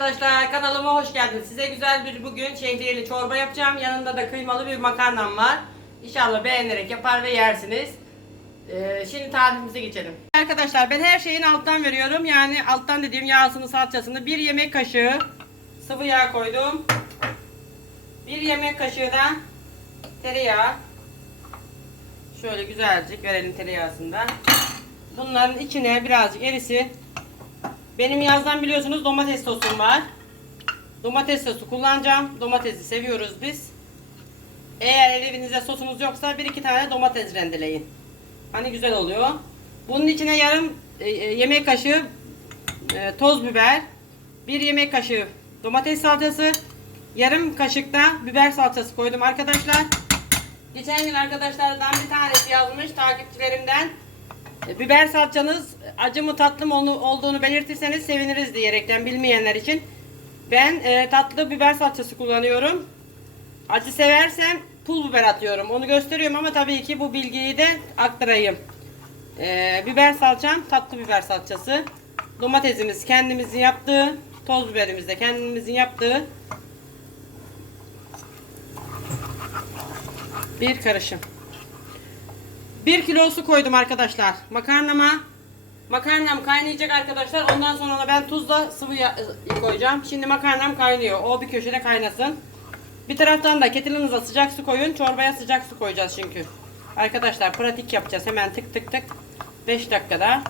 Arkadaşlar kanalıma hoş geldiniz. Size güzel bir bugün şehriyeli çorba yapacağım. Yanında da kıymalı bir makarnam var. İnşallah beğenerek yapar ve yersiniz. Ee, şimdi tarifimize geçelim. Arkadaşlar ben her şeyin alttan veriyorum. Yani alttan dediğim yağsını salçasını. Bir yemek kaşığı sıvı yağ koydum. Bir yemek kaşığı da tereyağı. Şöyle güzelce verelim tereyağısında. Bunların içine birazcık erisin. Benim yazdan biliyorsunuz domates sosum var. Domates sosu kullanacağım. Domatesi seviyoruz biz. Eğer evinizde sosunuz yoksa bir iki tane domates rendeleyin. Hani güzel oluyor. Bunun içine yarım e, e, yemek kaşığı e, toz biber, bir yemek kaşığı domates salçası, yarım kaşık da biber salçası koydum arkadaşlar. Geçen gün arkadaşlardan bir tanesi yazmış takipçilerimden. Biber salçanız acı mı tatlı mı onu- olduğunu belirtirseniz seviniriz diyerekten bilmeyenler için. Ben e, tatlı biber salçası kullanıyorum. Acı seversem pul biber atıyorum. Onu gösteriyorum ama tabii ki bu bilgiyi de aktarayım. E, biber salçam tatlı biber salçası. Domatesimiz kendimizin yaptığı. Toz biberimiz de kendimizin yaptığı. Bir karışım. 1 kilo su koydum arkadaşlar makarnama. Makarnam kaynayacak arkadaşlar. Ondan sonra da ben tuzla sıvı ya- koyacağım. Şimdi makarnam kaynıyor. O bir köşede kaynasın. Bir taraftan da kettle'ınıza sıcak su koyun. Çorbaya sıcak su koyacağız çünkü. Arkadaşlar pratik yapacağız. Hemen tık tık tık. 5 dakikada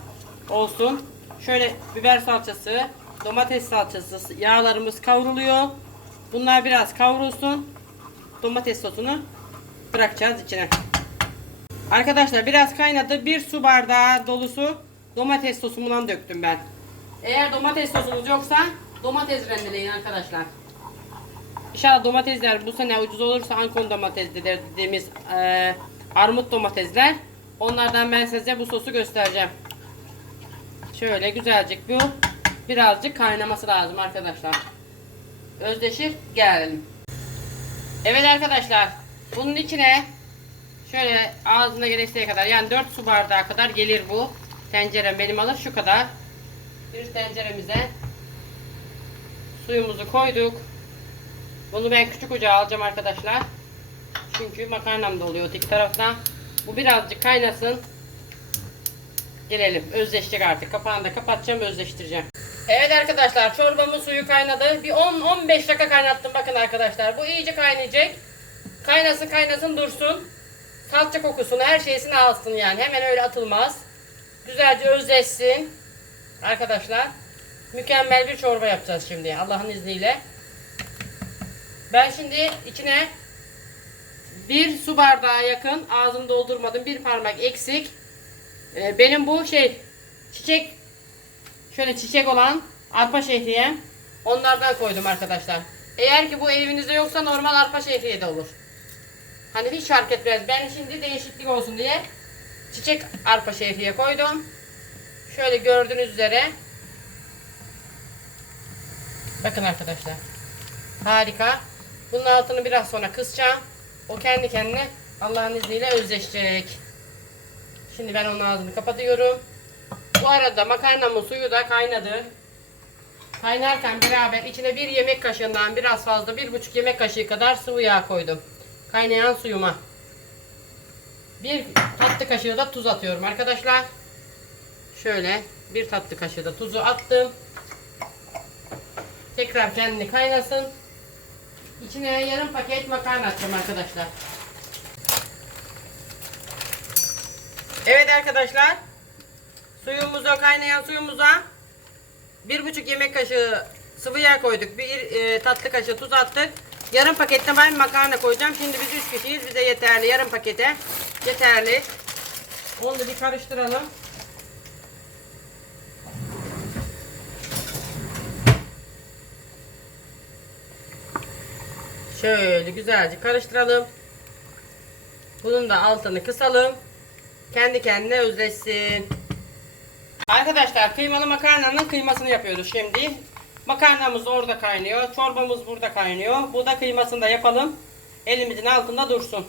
olsun. Şöyle biber salçası, domates salçası, yağlarımız kavruluyor. Bunlar biraz kavrulsun. Domates sosunu bırakacağız içine. Arkadaşlar biraz kaynadı. Bir su bardağı dolusu domates sosumundan döktüm ben. Eğer domates sosunuz yoksa domates rendeleyin arkadaşlar. İnşallah domatesler bu sene ucuz olursa Ankon domatesleri dediğimiz eee, armut domatesler. Onlardan ben size bu sosu göstereceğim. Şöyle güzelcik bu birazcık kaynaması lazım arkadaşlar. Özdeşir gelelim. Evet arkadaşlar bunun içine Şöyle ağzına gelesiye kadar yani 4 su bardağı kadar gelir bu. Tencerem benim alır şu kadar. Bir tenceremize suyumuzu koyduk. Bunu ben küçük ocağa alacağım arkadaşlar. Çünkü makarnam da oluyor öteki tarafta. Bu birazcık kaynasın. Gelelim özleşecek artık. Kapağını da kapatacağım özleştireceğim. Evet arkadaşlar çorbamın suyu kaynadı. Bir 10-15 dakika kaynattım bakın arkadaşlar. Bu iyice kaynayacak. Kaynasın kaynasın dursun. Salça kokusunu her şeysini alsın yani. Hemen öyle atılmaz. Güzelce özleşsin. Arkadaşlar. Mükemmel bir çorba yapacağız şimdi. Allah'ın izniyle. Ben şimdi içine bir su bardağı yakın ağzını doldurmadım. Bir parmak eksik. Ee, benim bu şey çiçek şöyle çiçek olan arpa şehriyem. Onlardan koydum arkadaşlar. Eğer ki bu evinizde yoksa normal arpa şehriye de olur. Hani hiç fark etmez. Ben şimdi değişiklik olsun diye çiçek arpa şehriye koydum. Şöyle gördüğünüz üzere. Bakın arkadaşlar. Harika. Bunun altını biraz sonra kısacağım. O kendi kendine Allah'ın izniyle özleşecek. Şimdi ben onun ağzını kapatıyorum. Bu arada makarnamın suyu da kaynadı. Kaynarken beraber içine bir yemek kaşığından biraz fazla bir buçuk yemek kaşığı kadar sıvı yağ koydum. Kaynayan suyuma. Bir tatlı kaşığı da tuz atıyorum arkadaşlar. Şöyle bir tatlı kaşığı da tuzu attım. Tekrar kendini kaynasın. İçine yarım paket makarna atacağım arkadaşlar. Evet arkadaşlar. Suyumuza kaynayan suyumuza bir buçuk yemek kaşığı sıvı yağ koyduk. Bir e, tatlı kaşığı tuz attık. Yarım pakette ben makarna koyacağım. Şimdi biz 3 kişiyiz. Bize yeterli. Yarım pakete yeterli. Onu da bir karıştıralım. Şöyle güzelce karıştıralım. Bunun da altını kısalım. Kendi kendine özleşsin. Arkadaşlar kıymalı makarnanın kıymasını yapıyoruz şimdi. Makarnamız orada kaynıyor. Çorbamız burada kaynıyor. Bu da kıymasını da yapalım. Elimizin altında dursun.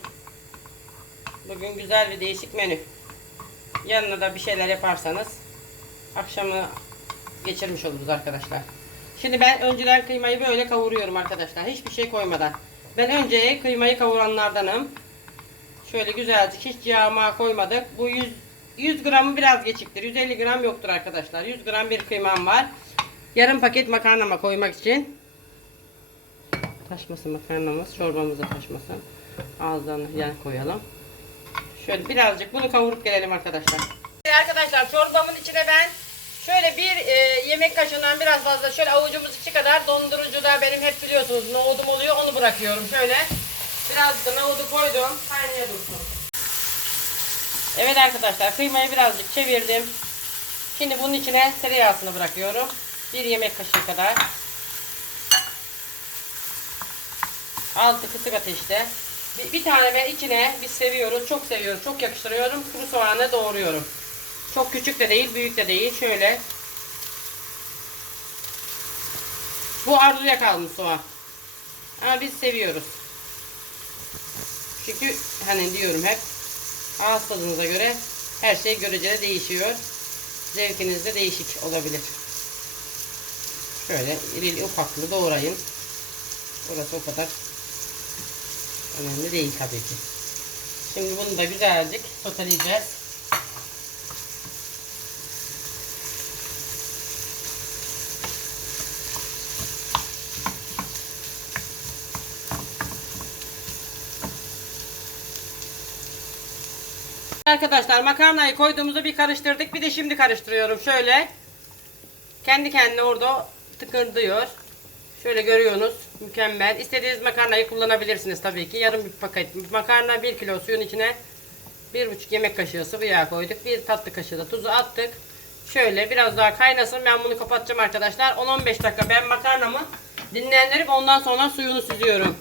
Bugün güzel bir değişik menü. Yanına da bir şeyler yaparsanız akşamı geçirmiş oluruz arkadaşlar. Şimdi ben önceden kıymayı böyle kavuruyorum arkadaşlar. Hiçbir şey koymadan. Ben önce kıymayı kavuranlardanım. Şöyle güzelce hiç yağma koymadık. Bu 100 100 gramı biraz geçiktir. 150 gram yoktur arkadaşlar. 100 gram bir kıymam var. Yarım paket makarnama koymak için. Taşmasın makarnamız. Çorbamıza taşmasın. Ağızlarını yan koyalım. Şöyle birazcık bunu kavurup gelelim arkadaşlar. Arkadaşlar çorbamın içine ben şöyle bir e, yemek kaşığından biraz fazla şöyle avucumuz içi kadar dondurucuda benim hep biliyorsunuz nohudum oluyor onu bırakıyorum şöyle. Biraz da nohudu koydum kaynaya dursun. Evet arkadaşlar kıymayı birazcık çevirdim. Şimdi bunun içine tereyağısını bırakıyorum. Bir yemek kaşığı kadar. Altı kısık ateşte. Bir, bir tane içine biz seviyoruz. Çok seviyoruz. Çok yakıştırıyorum. Kuru soğanı doğruyorum. Çok küçük de değil, büyük de değil. Şöyle. Bu arzuya kalmış soğan. Ama biz seviyoruz. Çünkü hani diyorum hep ağız tadınıza göre her şey göreceli değişiyor. Zevkiniz de değişik olabilir. Şöyle irili ufaklı doğrayın. Orası o kadar önemli değil tabii ki. Şimdi bunu da güzelcik soteleyeceğiz. Arkadaşlar makarnayı koyduğumuzda bir karıştırdık. Bir de şimdi karıştırıyorum. Şöyle. Kendi kendine orada tıkırdıyor. Şöyle görüyorsunuz. Mükemmel. İstediğiniz makarnayı kullanabilirsiniz tabii ki. Yarım bir paket makarna 1 kilo suyun içine 1,5 yemek kaşığı sıvı yağ koyduk. 1 tatlı kaşığı da tuzu attık. Şöyle biraz daha kaynasın. Ben bunu kapatacağım arkadaşlar. 10-15 dakika ben makarnamı dinlendirip ondan sonra suyunu süzüyorum.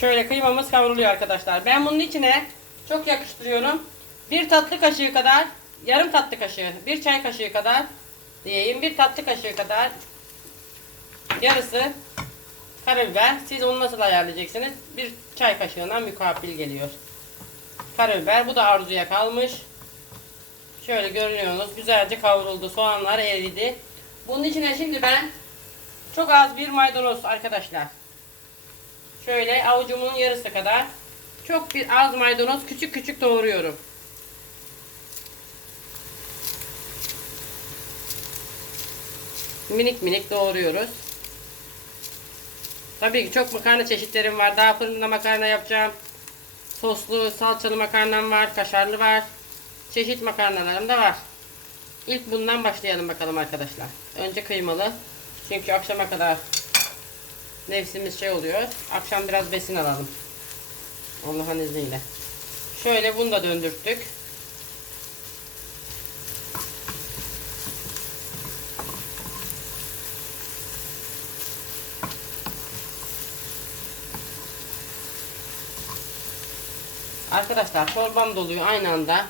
Şöyle kıymamız kavruluyor arkadaşlar. Ben bunun içine çok yakıştırıyorum. Bir tatlı kaşığı kadar, yarım tatlı kaşığı, bir çay kaşığı kadar diyeyim. Bir tatlı kaşığı kadar yarısı karabiber. Siz onu nasıl ayarlayacaksınız? Bir çay kaşığına mukabil geliyor. Karabiber. Bu da arzuya kalmış. Şöyle görünüyorsunuz. Güzelce kavruldu. Soğanlar eridi. Bunun içine şimdi ben çok az bir maydanoz arkadaşlar. Şöyle avucumun yarısı kadar çok bir az maydanoz küçük küçük doğruyorum. Minik minik doğruyoruz. Tabii ki çok makarna çeşitlerim var. Daha fırında makarna yapacağım. Soslu, salçalı makarnam var, kaşarlı var. Çeşit makarnalarım da var. İlk bundan başlayalım bakalım arkadaşlar. Önce kıymalı. Çünkü akşama kadar nefsimiz şey oluyor. Akşam biraz besin alalım. Allah'ın izniyle. Şöyle bunu da döndürttük. Arkadaşlar çorbam doluyor aynı anda.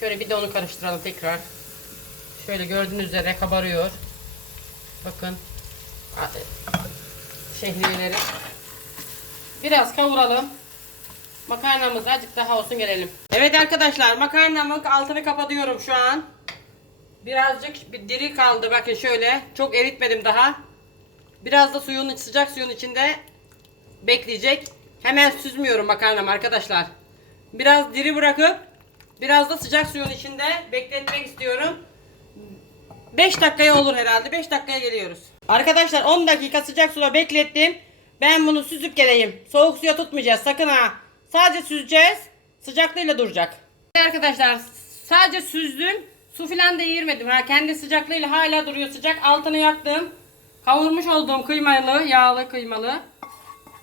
Şöyle bir de onu karıştıralım tekrar. Şöyle gördüğünüz üzere kabarıyor. Bakın şehriyeleri. Biraz kavuralım. Makarnamız azıcık daha olsun gelelim. Evet arkadaşlar makarnamın altını kapatıyorum şu an. Birazcık bir diri kaldı bakın şöyle. Çok eritmedim daha. Biraz da suyun sıcak suyun içinde bekleyecek. Hemen süzmüyorum makarnamı arkadaşlar. Biraz diri bırakıp biraz da sıcak suyun içinde bekletmek istiyorum. 5 dakikaya olur herhalde. 5 dakikaya geliyoruz. Arkadaşlar 10 dakika sıcak suda beklettim. Ben bunu süzüp geleyim. Soğuk suya tutmayacağız sakın ha. Sadece süzeceğiz. Sıcaklığıyla duracak. Arkadaşlar sadece süzdüm. Su filan değirmedim. Ha, kendi sıcaklığıyla hala duruyor sıcak. Altını yaktım. Kavurmuş olduğum kıymalı, yağlı kıymalı,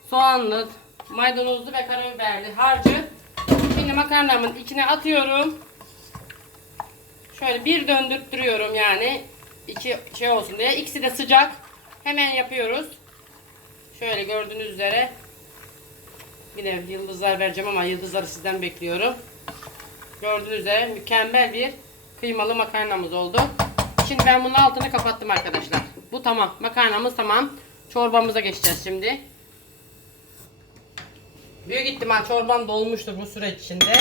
soğanlı, maydanozlu ve karabiberli harcı. Şimdi makarnamın içine atıyorum. Şöyle bir döndürttürüyorum yani. iki şey olsun diye. İkisi de sıcak. Hemen yapıyoruz. Şöyle gördüğünüz üzere. Yine yıldızlar vereceğim ama yıldızları sizden bekliyorum. Gördüğünüz üzere mükemmel bir kıymalı makarnamız oldu. Şimdi ben bunun altını kapattım arkadaşlar. Bu tamam. Makarnamız tamam. Çorbamıza geçeceğiz şimdi. Büyük ihtimal çorbam dolmuştur bu süreç içinde.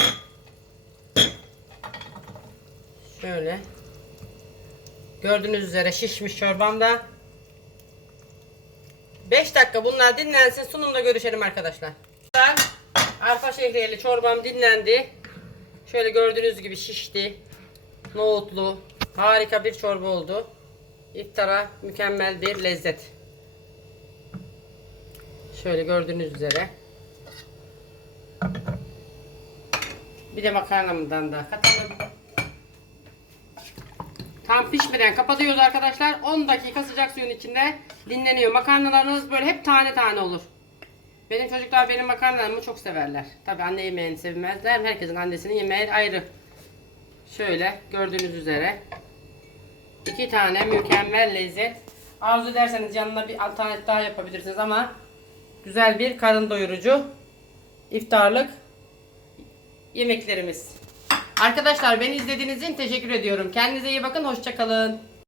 Şöyle. Gördüğünüz üzere şişmiş çorbam da. 5 dakika bunlar dinlensin. Sunumda görüşelim arkadaşlar. Arpa şehriyeli çorbam dinlendi. Şöyle gördüğünüz gibi şişti. Nohutlu. Harika bir çorba oldu. İftara mükemmel bir lezzet. Şöyle gördüğünüz üzere. Bir de makarnamdan da katalım. Tam pişmeden kapatıyoruz arkadaşlar. 10 dakika sıcak suyun içinde dinleniyor. Makarnalarınız böyle hep tane tane olur. Benim çocuklar benim makarnalarımı çok severler. Tabi anne yemeğini sevmezler. Herkesin annesinin yemeği ayrı. Şöyle gördüğünüz üzere. iki tane mükemmel lezzet. Arzu ederseniz yanına bir alternatif daha yapabilirsiniz ama güzel bir karın doyurucu iftarlık yemeklerimiz. Arkadaşlar beni izlediğiniz için teşekkür ediyorum. Kendinize iyi bakın. Hoşçakalın.